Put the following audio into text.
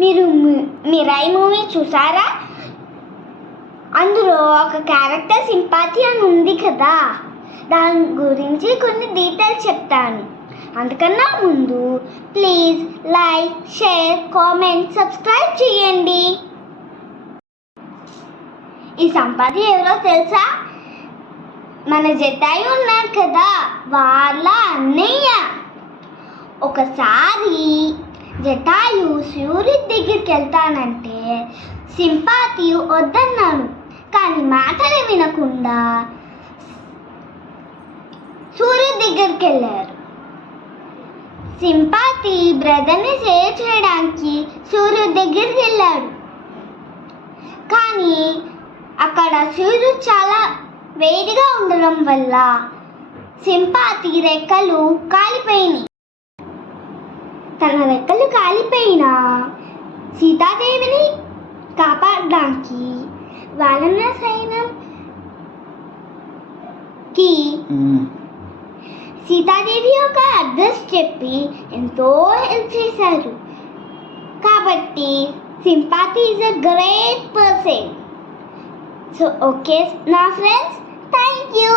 మీరు మిరాయి మూవీ చూసారా? అందులో ఒక క్యారెక్టర్ సింపాతి అని ఉంది కదా, దాని గురించి కొన్ని డీటెయిల్స్ చెప్తాను. అందుకన్నా ముందు please like, share, comment, subscribe చేయండి. ఈ సంపాతి ఎవరో తెలుసా? మన జటాయు ఉన్నారు కదా, వాళ్ళ అన్నయ్య. ఒకసారి జటాయు సూర్యుడి దగ్గరికి వెళ్తానంటే సింపాతి వద్దన్నాను. కానీ మాటలు వినకుండా సూర్యుడి దగ్గరికి వెళ్ళారు. సింపాతి బ్రదర్ని సేవ్ చేయడానికి సూర్యుడి దగ్గరికి వెళ్ళాడు. కానీ అక్కడ సూర్యుడు చాలా వేడిగా ఉండడం వల్ల సింపాతి రెక్కలు కాలిపోయినాయి. తన రెక్కలు కాలిపోయినా సీతాదేవిని కాపాడడానికి వానర సైన్యంకి సీతాదేవి యొక్క అడ్రస్ చెప్పి ఎంతో హెల్ప్ చేశారు. కాబట్టి sympathy is a great person. So okay నా ఫ్రెండ్స్, థ్యాంక్ యూ.